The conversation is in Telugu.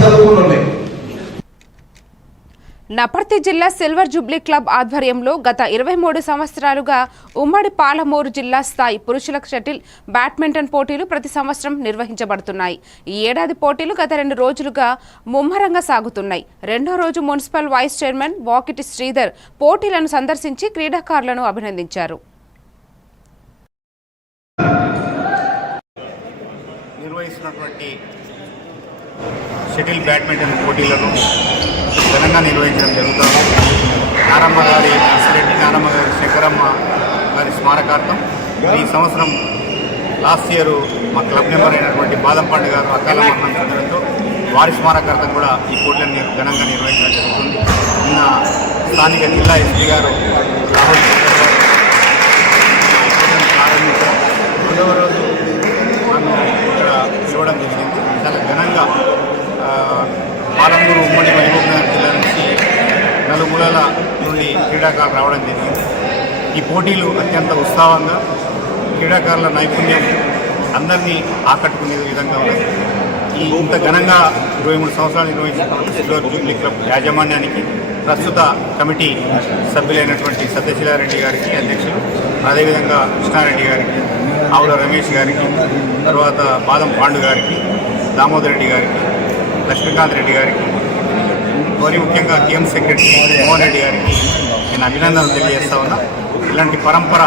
చదువుకున్నాయి. నపర్తి జిల్లా సిల్వర్ జూబ్లీ క్లబ్ ఆధ్వర్యంలో గత 23 సంవత్సరాలుగా ఉమ్మడి పాలమూరు జిల్లా స్థాయి పురుషుల షటిల్ బ్యాడ్మింటన్ పోటీలు ప్రతి సంవత్సరం నిర్వహించబడుతున్నాయి. ఈ ఏడాది పోటీలు గత 2 రోజులుగా ముమ్మరంగా సాగుతున్నాయి. రెండో రోజు municipal vice chairman Vakiti Sridhar పోటీలను సందర్శించి క్రీడాకారులను అభినందించారు. షటిల్ బ్యాడ్మింటన్ పోటీలను ఘనంగా నిర్వహించడం జరుగుతుంది. నారమ్మ గారి నర్సిరెడ్డి, నారమ్మ గారి శంకరమ్మ గారి స్మారకార్థం ఈ సంవత్సరం లాస్ట్ ఇయర్ మా క్లబ్ మెంబర్ అయినటువంటి బాదం పండు గారు అకాల మరణం చెందడంతో వారి స్మారకార్థం కూడా ఈ పోటీలను ఘనంగా నిర్వహించడం జరుగుతుంది. నిన్న స్థానిక జిల్లా ఎస్పీ గారు రాహుల్ ప్రారంభించారు. రెండవ రోజు నన్ను ఇక్కడ పిలవడం జరిగింది. చాలా ఘనంగా పాలమూరు ఉమ్మడి మహబూబ్నగర్ జిల్లా నుంచి నలుమూలల నుండి క్రీడాకారులు రావడం జరిగింది. ఈ పోటీలు అత్యంత ఉత్సాహంగా క్రీడాకారుల నైపుణ్యం అందరినీ ఆకట్టుకునే విధంగా ఉన్నాయి. ఈ ఇంత ఘనంగా 23 సంవత్సరాలు నిర్వహించిన సిల్వర్ జూబ్లీ క్లబ్ యాజమాన్యానికి, ప్రస్తుత కమిటీ సభ్యులైనటువంటి సత్యశీలారెడ్డి గారికి అధ్యక్షులు, అదేవిధంగా కృష్ణారెడ్డి గారికి, ఆవుల రమేష్ గారికి, తర్వాత బాదం పాండు గారికి, దామోదర్ రెడ్డి గారికి, లక్ష్మీకాంత్ రెడ్డి గారికి, మరి ముఖ్యంగా గేమ్ సెక్రటరీ మోహన్ రెడ్డి గారికి నేను అభినందనలు తెలియజేస్తా ఉన్నా. ఇలాంటి పరంపర